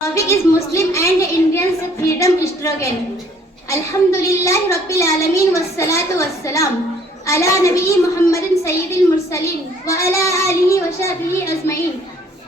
Topic is Muslim and Indians freedom struggle. Alhamdulillah Rabbil Alameen wassalatu wassalam ala Nabi Muhammadin Sayyidil Mursalin wa ala alihi wa sahbihi ajma'in.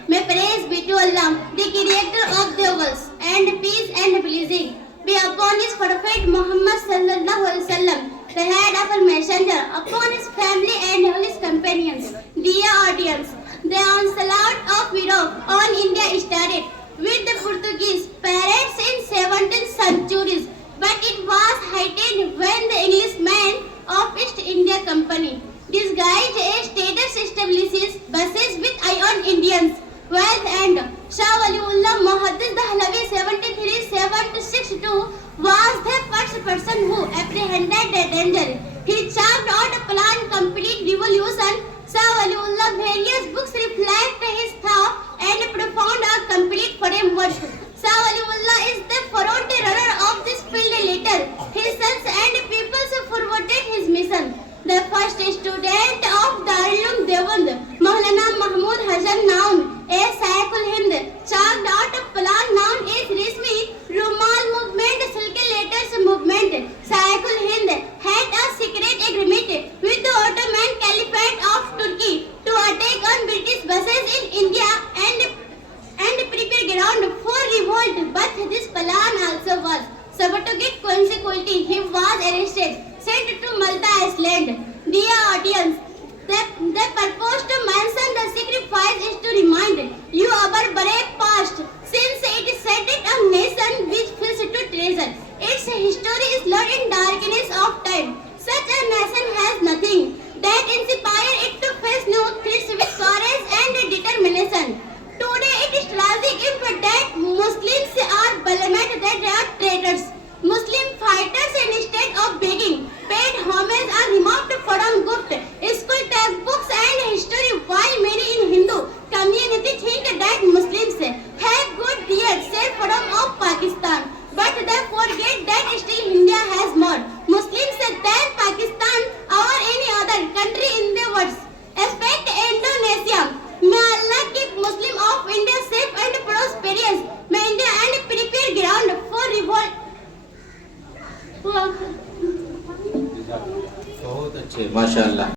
May praise be to Allah, the creator of the worlds, and peace and blessing be upon his prophet Muhammad sallallahu alaihi wasallam, the head of our messenger, upon his family and all his companions. Dear audience, the onslaught of Europe on India started with the Portuguese pirates in 17th centuries, but it was heightened when the Englishmen of East India Company disguised as traders establishes bases with eye on Indians' wealth, and Shah Waliullah Muhaddis Dahlavi 73-762 was the first person who apprehended the danger. He charted out a plan complete revolution. Shah Waliullah various books reflect his thought and profound a complete framework. Shah Waliullah is the front runner of this field later. His sons and pupils forwarded his mission. The first student of Darul Deoband, Maulana Mahmud Hasan Naun, a Saiful Hind, charted out a plan known as Rismi Rumal movement, Silk Letters movement. Saiful Hind had a secret agreement with the Ottoman Caliphate of Turkey to attack on British bases in India and prepare ground for revolt. But this plan also was subject consequently. He was arrested, sent to Malta Island. Dear audience, the purpose to mention the sacrifice is to remind you our brave past, since it is set a nation which feels to treasure. Its history is lost in darkness of time. Such a nation has nothing that inspires it to face new threats with courage and determination. Today it is tragic if that Muslims are blamed that they are traitors. Muslim fighters, instead of begging, paid homage and removed from gift, school textbooks and history, while many in Hindu community think that Muslims have good deeds saved from of Pakistan. But they forget that still India has more Muslims than Pakistan or any other country in the world. Respect Indonesia. May Allah keep Muslim of India safe and prosperous. May India and prepare ground for revolt. बहुत अच्छे, माशाल्लाह।